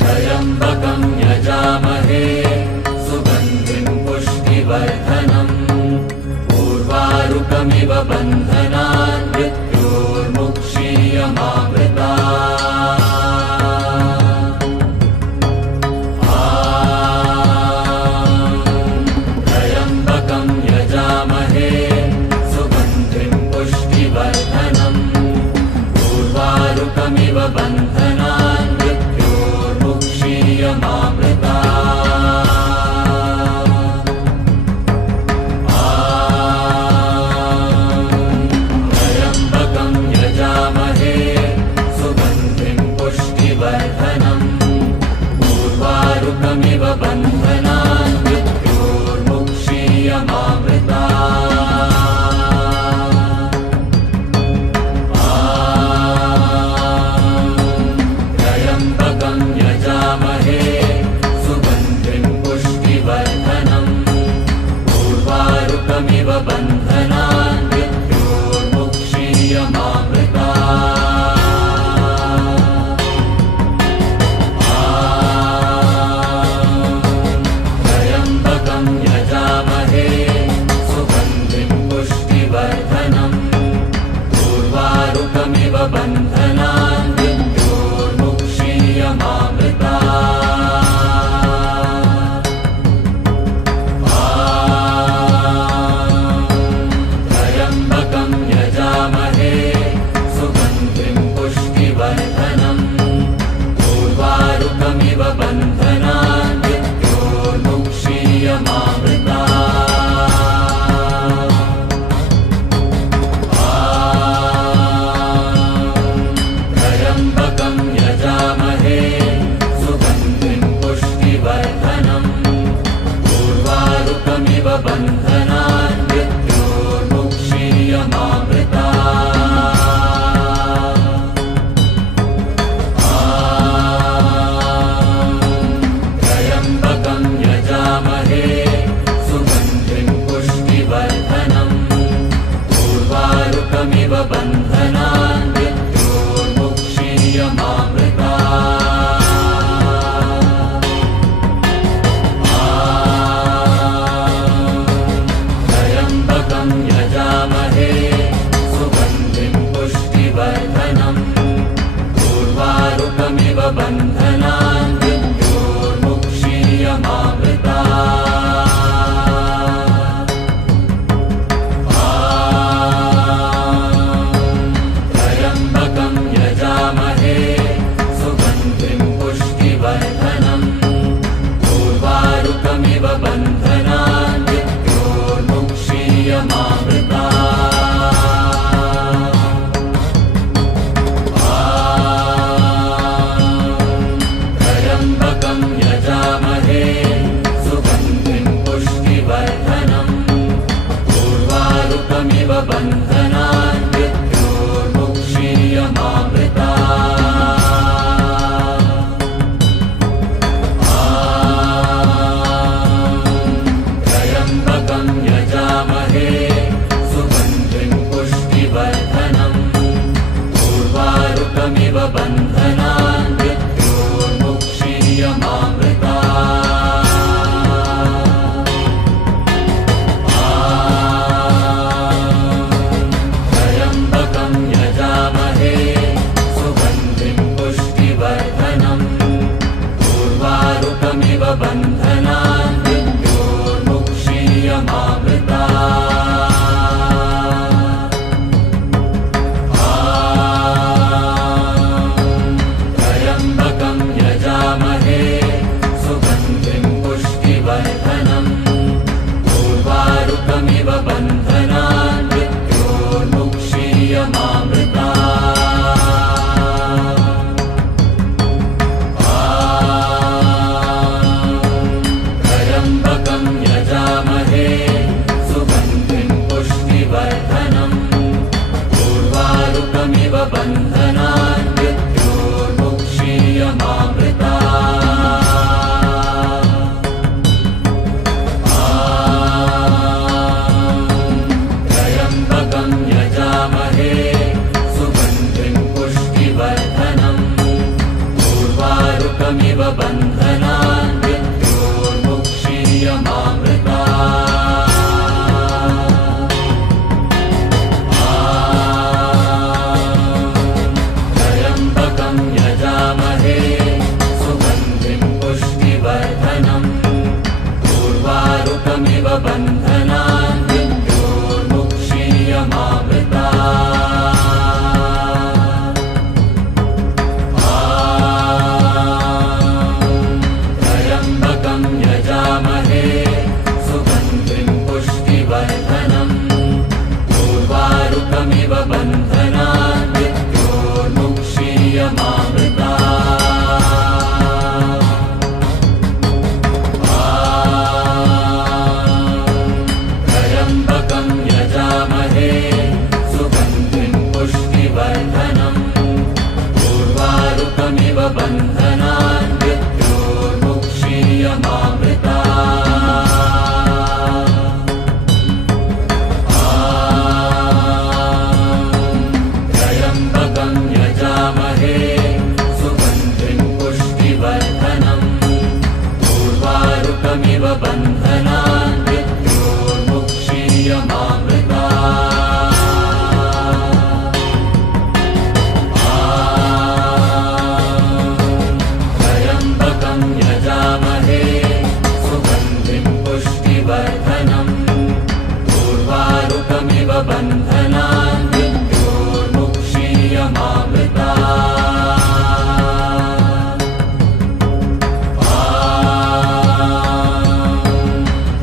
त्र्यम्बकं यजामहे सुगन्धिं पुष्टिवर्धनम् उर्वारुकमिव बन्धनान् मृत्योर्मुक्षीयमामृतात् त्र्यम्बकं यजामहे सुगन्धिं पुष्टिवर्धनम् उर्वारुकमिव बन्धनान् त्र्यम्बकं यजामहे सुगन्धिं पुष्टिवर्धनम् उर्वारुकमिव बन्धनान् मृत्योर्मुक्षीयमामृतात् त्र्यम्बकं यजामहे सुगन्धिं पुष्टिवर्धनम् उर्वारुकमिव बन्धनान् त्र्यम्बकं यजामहे सुगन्धिं पुष्टिवर्धनम् उर्वारुकमिव बन्धनान् त्र्यम्बकं यजामहे सुगन्धिं पुष्टिवर्धनम् उर्वारुकमिव बन्धनान् त्र्यम्बकं यजामहे सुगन्धिं पुष्टिवर्धनम् उर्वारुकमिव बन्धनान् त्र्यम्बकं यजामहे सुगन्धिं पुष्टिवर्धनम् उर्वारुकमिव बन्धनान् त्र्यम्बकं यजामहे सुगन्धिं पुष्टिवर्धनम् उर्वारुकमिव बन्धनान् त्र्यम्बकं यजामहे सुगन्धिं पुष्टिवर्धनम् उर्वारुकमिव बन्धनान् त्र्यम्बकं यजामहे सुगन्धिं पुष्टिवर्धनम् उर्वारुकमिव बन्धनान् त्र्यम्बकं यजामहे सुगन्धिं पुष्टिवर्धनम् उर्वारुकमिव बन्धनान् त्र्यम्बकं यजामहे सुगन्धिं पुष्टिवर्धनम् उर्वारुकमिव बन्धनान् त्र्यम्बकं यजामहे सुगन्धिं पुष्टिवर्धनम् उर्वारुकमिव बन्धनान् त्र्यम्बकं यजामहे सुगन्धिं पुष्टिवर्धनम् उर्वारुकमिव बन्धनान् त्र्यम्बकं यजामहे सुगन्धिं पुष्टिवर्धनम् यजामहे सुगन्धिं पुष्टिवर्धनम् उर्वारुकमिव बन्धनान् त्र्यम्बकं यजामहे सुगन्धिं पुष्टिवर्धनम् उर्वारुकमिव बन्धनान्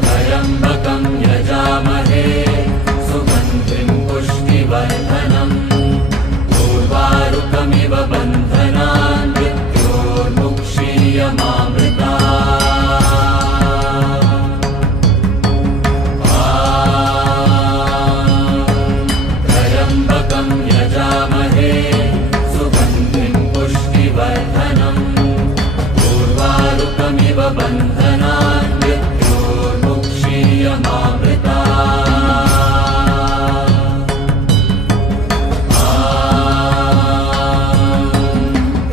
त्र्यम्बकं यजामहे सुगन्धिं पुष्टिवर्धनम् उर्वारुकमिव बन्धनान् त्र्यम्बकं यजामहे सुगन्धिं पुष्टिवर्धनम् उर्वारुकमिव बन्धनान्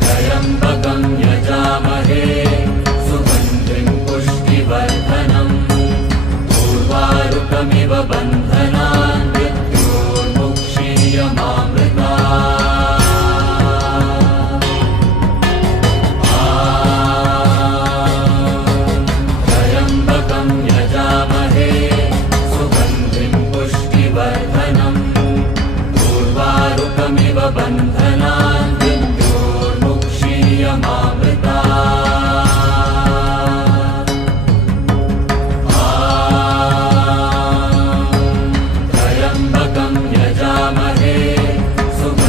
त्र्यम्बकं यजामहे सुगन्धिं पुष्टिवर्धनम् उर्वारुकमिव बन्धनान् त्र्यम्बकं यजामहे सुगन्धिं पुष्टिवर्धनम् उर्वारुकमिव बन्धनान् त्र्यम्बकं यजामहे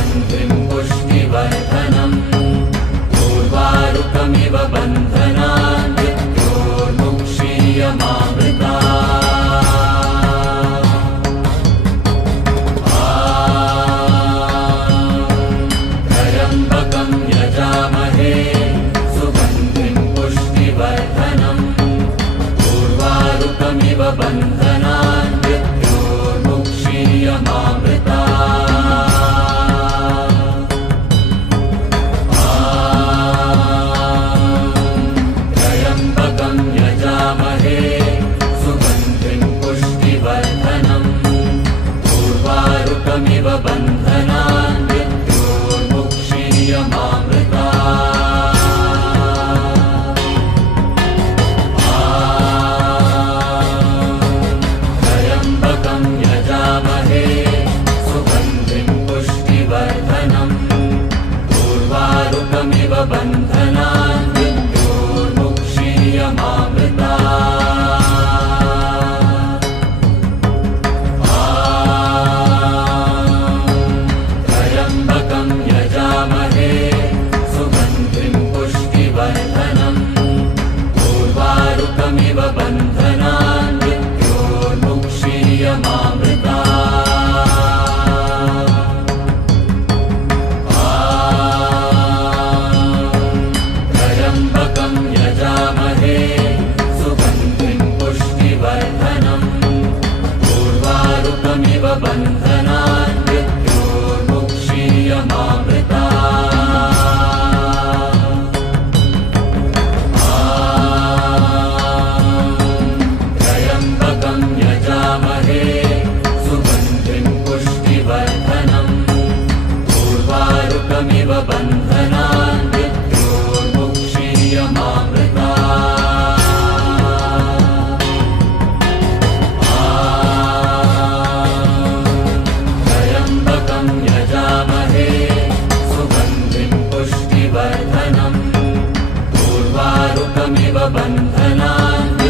सुगन्धिं पुष्टिवर्धनम् उर्वारुकमिव बन्धनान् त्र्यम्बकं यजामहे सुगन्धिं पुष्टिवर्धनम् उर्वारुकमिव बन्धनान् त्र्यम्बकं यजामहे सुगन्धिं पुष्टिवर्धनम् उर्वारुकमिव बन्धनान् त्र्यम्बकं यजामहे सुगन्धिं पुष्टिवर्धनम् उर्वारुकमिव बन्धनान् त्र्यम्बकं यजामहे सुगन्धिं पुष्टिवर्धनम् उर्वारुकमिव बन्धनान् त्र्यम्बकं यजामहे सुगन्धिं पुष्टिवर्धनम् उर्वारुकमिव बन्धनान् त्र्यम्बकं यजामहे सुगन्धिं पुष्टिवर्धनम् उर्वारुकमिव बन्धनान् त्र्यम्बकं यजामहे सुगन्धिं पुष्टिवर्धनम् उर्वारुकमिव बन्धनान्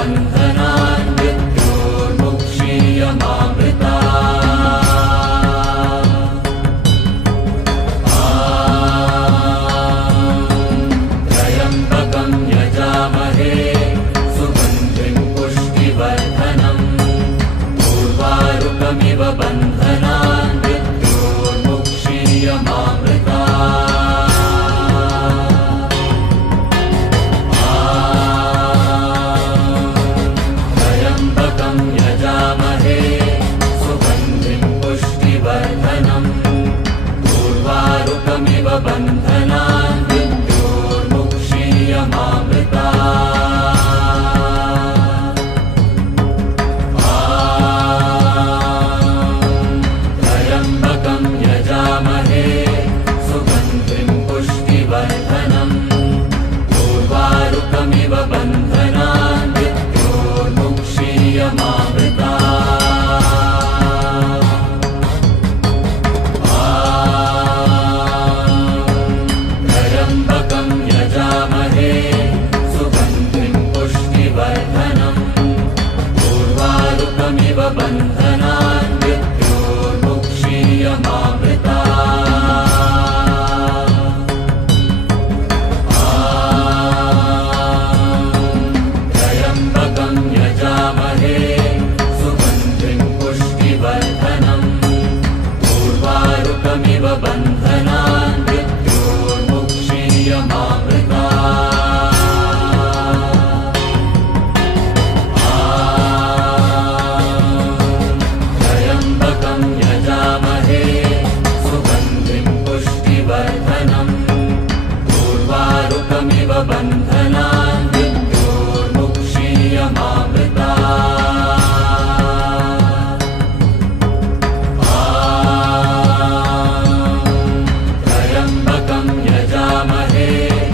बन्धनान् मृत्योर्मुक्षीयमामृता त्र्यम्बकं यजामहे सुगन्धिं पुष्टिवर्धनम् उर्वारुकमिव बन्धनान् मृत्योर्मुक्षीयमामृता त्र्यम्बकं यजामहे सुगन्धिं पुष्टिवर्धनम् उर्वारुकमिव बन्धनान् मृत्योर्मुक्षीयमामृता त्र्यम्बकं यजामहे सुगन्धिं पुष्टिवर्धनम् उर्वारुकमिव बन्धनान् मृत्योर्मुक्षीयमामृता त्र्यम्बकं यजामहे सुगन्धिं पुष्टिवर्धनम् उर्वारुकमिव बन्धनान् मृत्योर्मुक्षीयमामृता त्र्यम्बकं यजामहे सुगन्धिं पुष्टिवर्धनम् उर्वारुकमिव बन्धनान् मृत्योर्मुक्षीयमामृता त्र्यम्बकं यजामहे सुगन्धिं पुष्टिवर्धनम् उर्वारुकमिव बन्धनान् मृत्योर्मुक्षीयमामृता त्र्यम्बकं यजामहे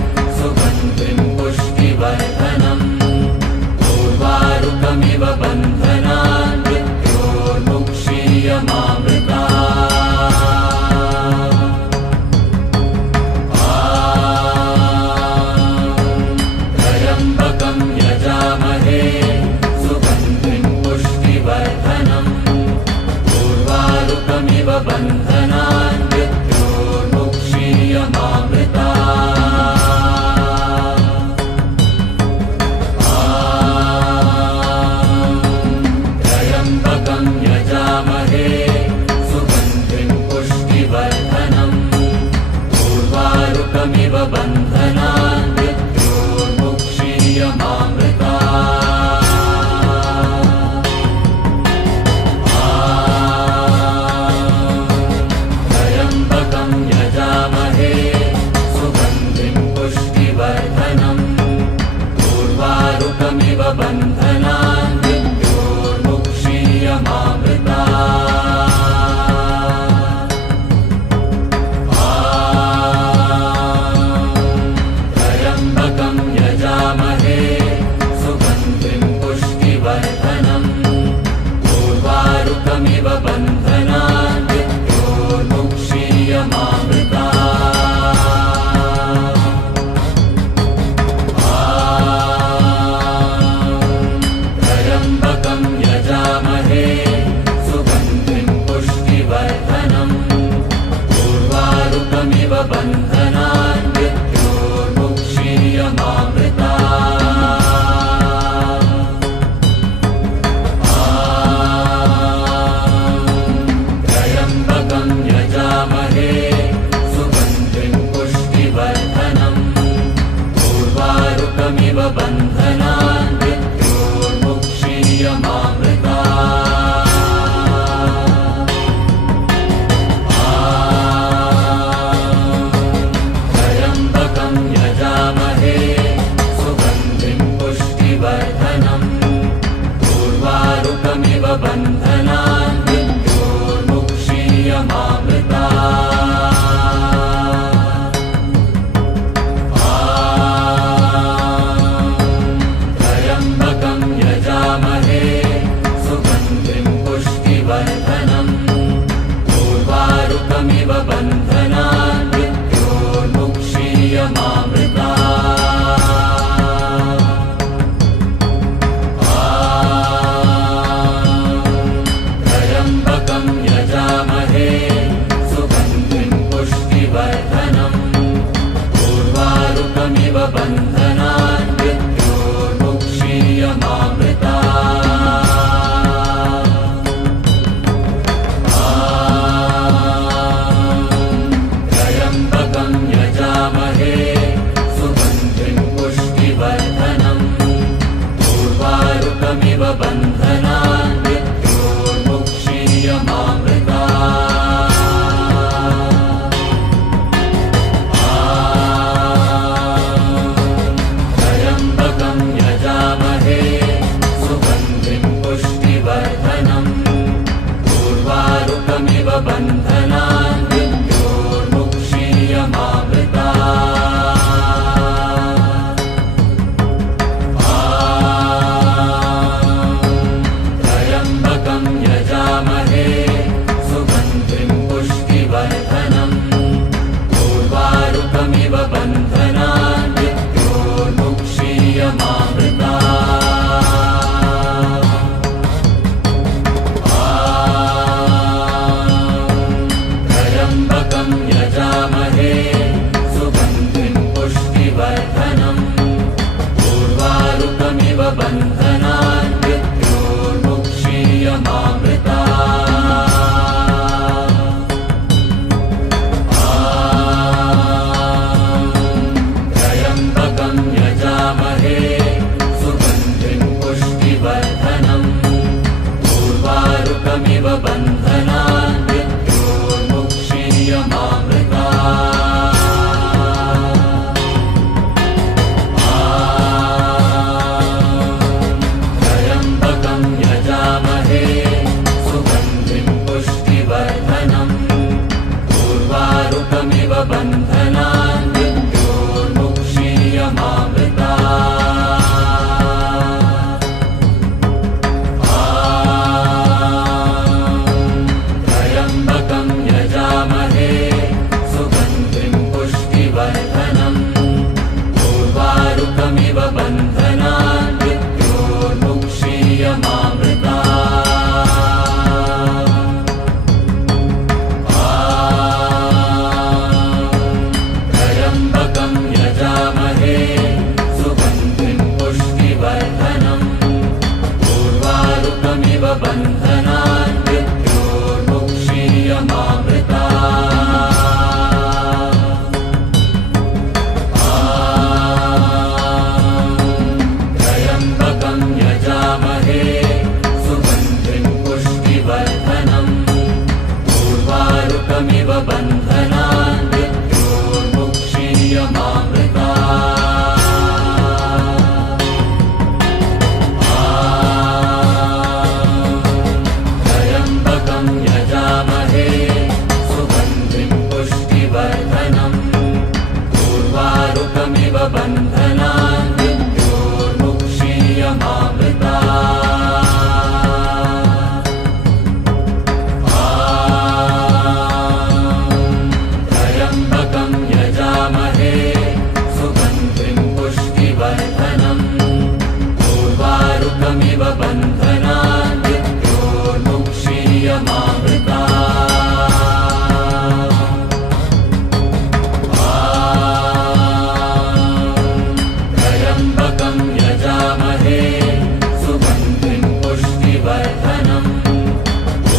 सुगन्धिं पुष्टिवर्धनम् उर्वारुकमिव बन्धनान् मृत्योर्मुक्षीयमामृता त्र्यम्बकं यजामहे सुगन्धिं पुष्टिवर्धनम् उर्वारुकमिव बन्धनान् मृत्योर्मुक्षीयमामृता त्र्यम्बकं यजामहे सुगन्धिं पुष्टिवर्धनम् उर्वारुकमिव बन्धनान् मृत्योर्मुक्षीयमामृता त्र्यम्बकं यजामहे सुगन्धिं पुष्टिवर्धनम् उर्वारुकमिव बन्धनान् मृत्योर्मुक्षीयमामृता त्र्यम्बकं यजामहे सुगन्धिं पुष्टिवर्धनम् उर्वारुकमिव बन्धनान् मृत्योर्मुक्षीयमामृता त्र्यम्बकं यजामहे सुगन्धिं पुष्टिवर्धनम् उर्वारुकमिव बन्धनान् मृत्योर्मुक्षीयमामृता त्र्यम्बकं यजामहे सुगन्धिं पुष्टिवर्धनम् उर्वारुकमिव बन्धनान् मृत्योर्मुक्षीयमामृता त्र्यम्बकं यजामहे सुगन्धिं पुष्टिवर्धनम् उर्वारुकमिव बन्धनान् मृत्योर्मुक्षीयमामृता त्र्यम्बकं यजामहे सुगन्धिं पुष्टिवर्धनम् उर्वारुकमिव बन्धनान् मृत्योर्मुक्षीयमामृता बन्धनान् मृत्योर्मुक्षीयमामृता त्र्यम्बकं यजामहे सुगन्धिं पुष्टिवर्धनम् उर्वारुकमिव बन्धनान् मृत्योर्मुक्षीयमामृता बन्धनान् मृत्योर्मुक्षीयमामृता त्र्यम्बकं यजामहे सुगन्धिं पुष्टिवर्धनम् उर्वारुकमिव बन्धनान् मृत्योर्मुक्षीयमामृता बन्धनान् मृत्योर्मुक्षीयमामृता त्र्यम्बकं यजामहे सुगन्धिं पुष्टिवर्धनम् उर्वारुकमिव बन्धनान् मृत्योर्मुक्षीयमामृता बन्धनान् मृत्योर्मुक्षीयमामृता त्र्यम्बकं यजामहे सुगन्धिं पुष्टिवर्धनम् उर्वारुकमिव बन्धनान् मृत्योर्मुक्षीयमामृता बन्धनान् मृत्योर्मुक्षीयमामृता त्र्यम्बकं यजामहे सुगन्धिं पुष्टिवर्धनम्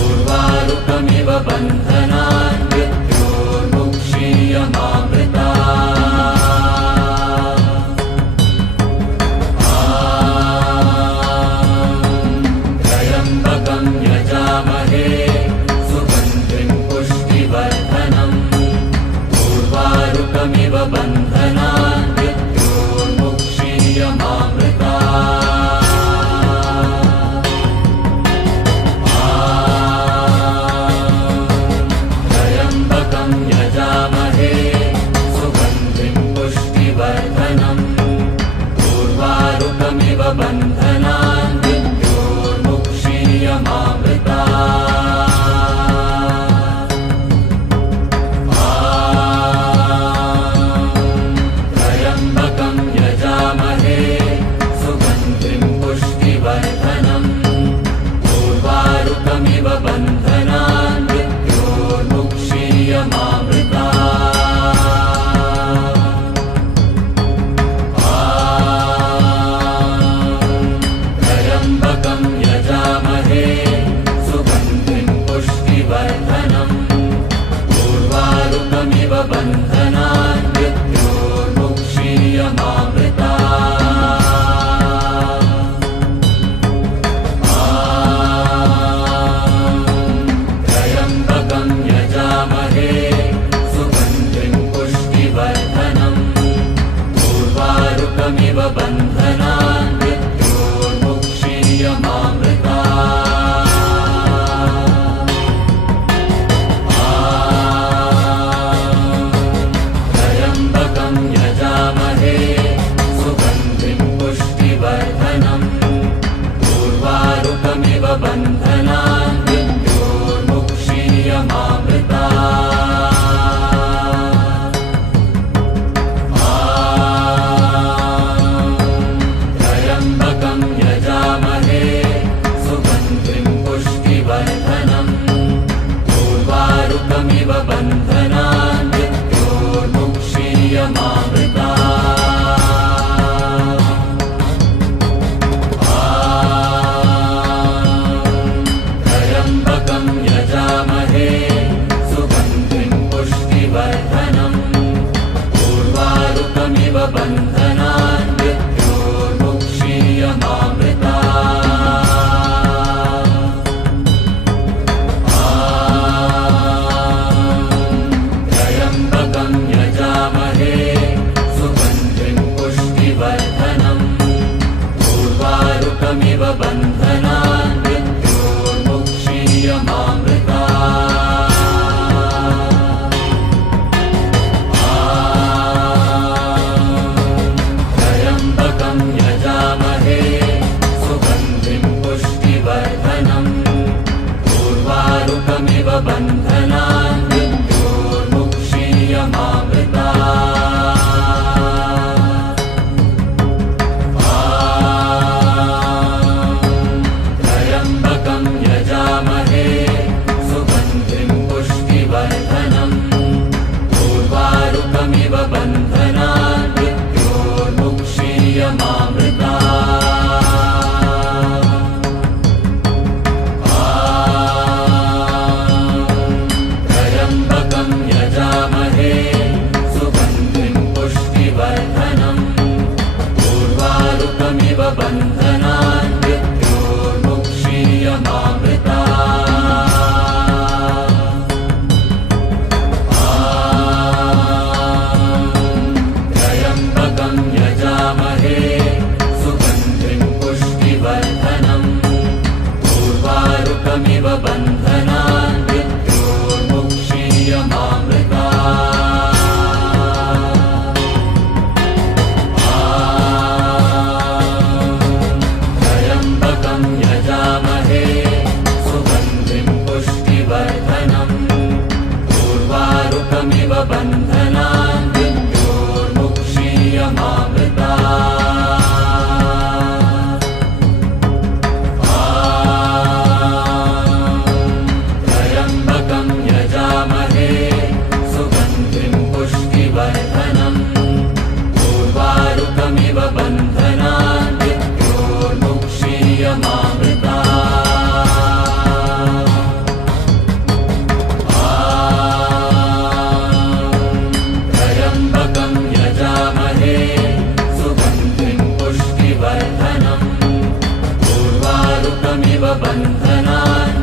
उर्वारुकमिव बन्धनान् मृत्योर्मुक्षीयमामृता बन्धनान् मृत्योर्मुक्षीयमामृता त्र्यम्बकं यजामहे सुगन्धिं पुष्टिवर्धनम् उर्वारुकमिव बन्धनान् मृत्योर्मुक्षीयमामृता बन्धनान् मृत्योर्मुक्षीयमामृता त्र्यम्बकं यजामहे सुगन्धिं पुष्टिवर्धनम् उर्वारुकमिव बन्धनान् मृत्योर्मुक्षीयमामृता बन्धनान् मृत्योर्मुक्षीयमामृता त्र्यम्बकं यजामहे सुगन्धिं पुष्टिवर्धनम् उर्वारुकमिव बन्धनान् मृत्योर्मुक्षीयमामृता। ย यजामहे सुगन्धिं पुष्टिवर्धनम् उर्वारुकमिव बन्धनान् मृत्योर्मुक्षीयमामृता त्र्यम्बकं यजामहे सुगन्धिं पुष्टिवर्धनम् उर्वारुकमिव बन्धनान् मृत्योर्मुक्षीयमामृता त्र्यम्बकं यजामहे सुगन्धिं पुष्टिवर्धनम् उर्वारुकमिव बन्धनान् मृत्योर्मुक्षीयमामृता उर्वारुकमिव बन्धनान् मृत्योर्मुक्षीयमामृतात् त्र्यम्बकं यजामहे सुगन्धिं पुष्टिवर्धनम् उर्वारुकमिव बन्धनान् त्र्यम्बकं यजामहे सुगन्धिं पुष्टिवर्धनम् उर्वारुकमिव बन्धनान् मृत्योर्मुक्षीयमामृतात् त्र्यम्बकं यजामहे सुगन्धिं पुष्टिवर्धनम् उर्वारुकमिव बन्धनान् त्र्यम्बकं यजामहे सुगन्धिं पुष्टिवर्धनम् उर्वारुकमिव बन्धनान् त्र्यम्बकं यजामहे सुगन्धिं पुष्टिवर्धनम् उर्वारुकमिव बन्धनान् त्र्यम्बकं यजामहे सुगन्धिं पुष्टिवर्धनम् उर्वारुकमिव बन्धनान् त्र्यम्बकं यजामहे सुगन्धिं पुष्टिवर्धनम् उर्वारुकमिव बन्धनान्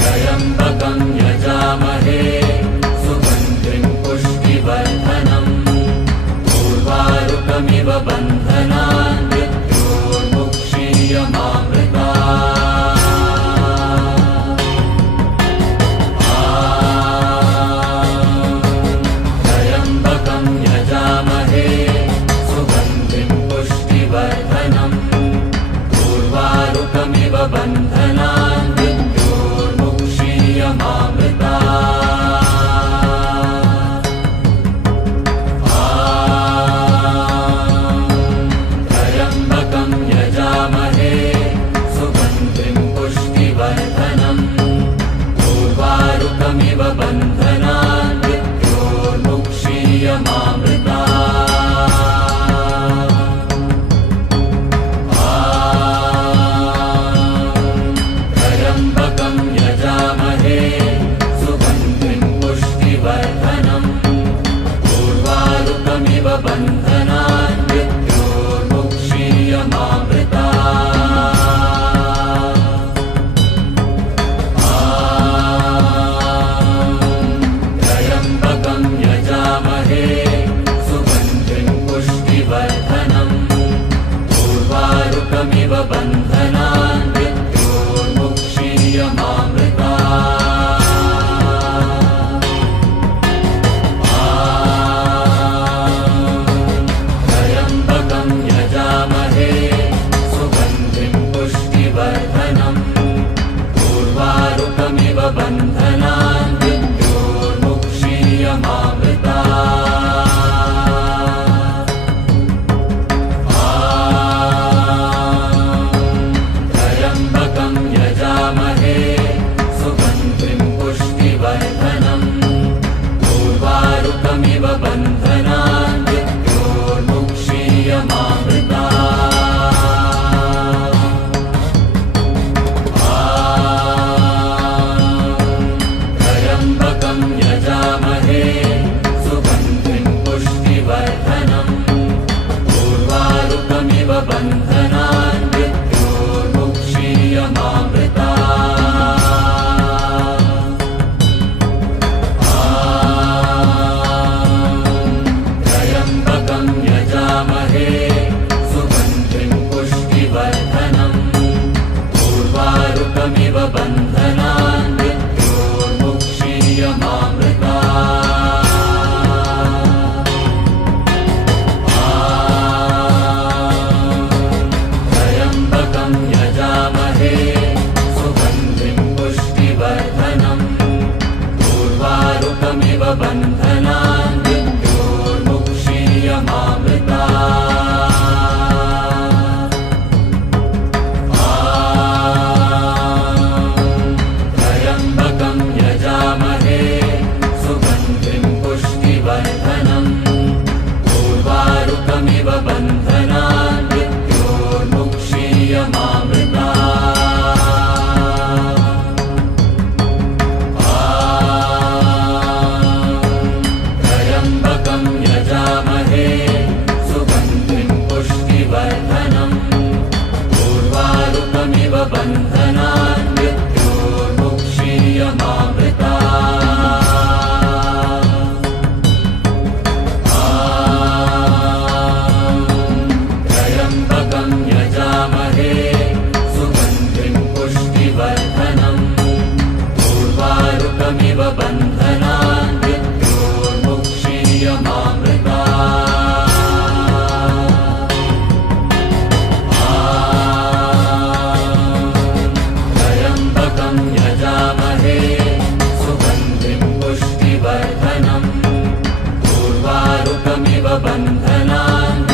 त्र्यम्बकं यजामहे सुगन्धिं पुष्टिवर्धनम् उर्वारुकमिव बन्धनान् त्र्यम्बकं यजामहे सुगन्धिं पुष्टिवर्धनम् उर्वारुकमिव बन्धनान् मृत्योर्मुक्षीयमामृतात् बन्धनान् मृत्योर्मुक्षीयमामृतात् त्र्यम्बकं यजामहे सुगन्धिं पुष्टिवर्धनम् उर्वारुकमिव बन्धनान् त्र्यम्बकं यजामहे सुगन्धिं पुष्टिवर्धनम् उर्वारुकमिव बन्धनान् त्र्यम्बकं यजामहे सुगन्धिं पुष्टिवर्धनम् उर्वारुकमिव बन्धनान् त्र्यम्बकं यजामहे सुगन्धिं पुष्टिवर्धनम् उर्वारुकमिव बन्धनान्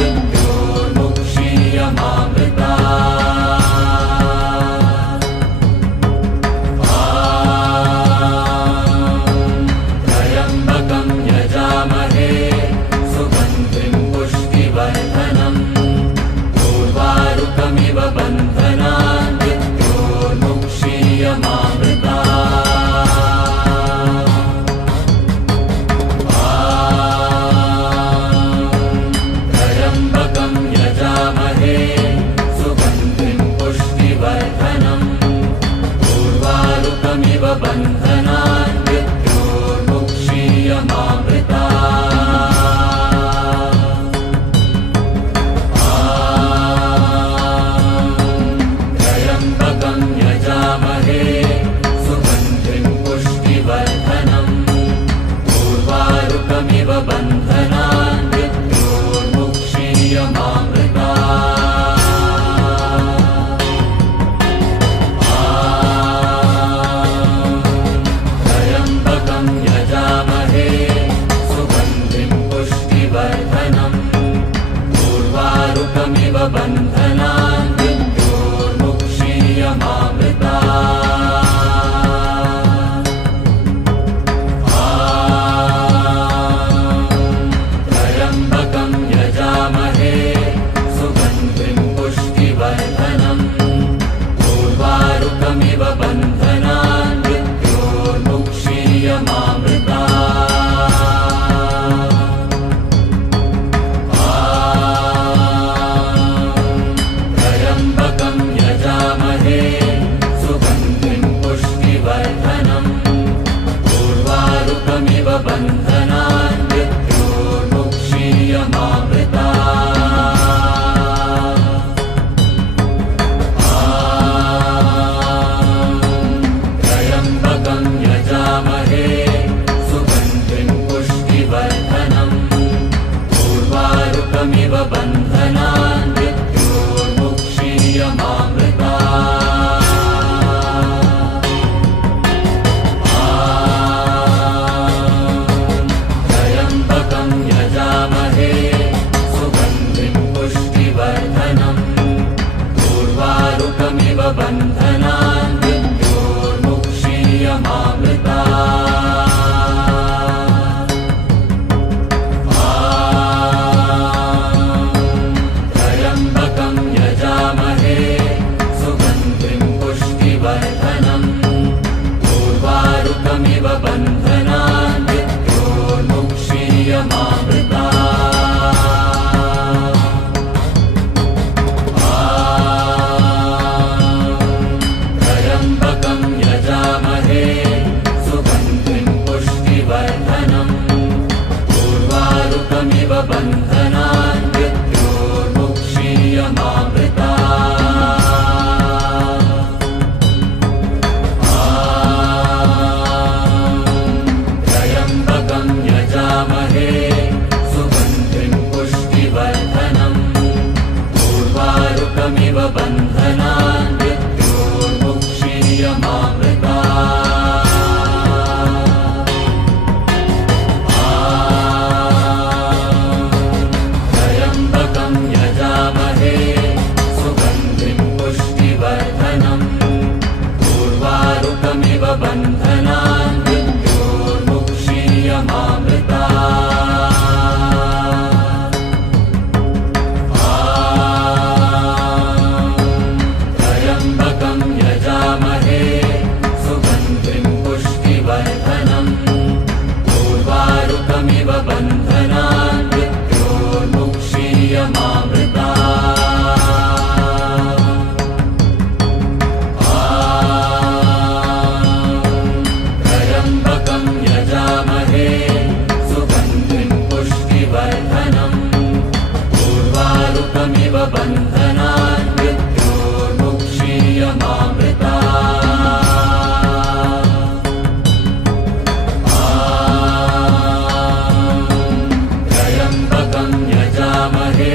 यजामहे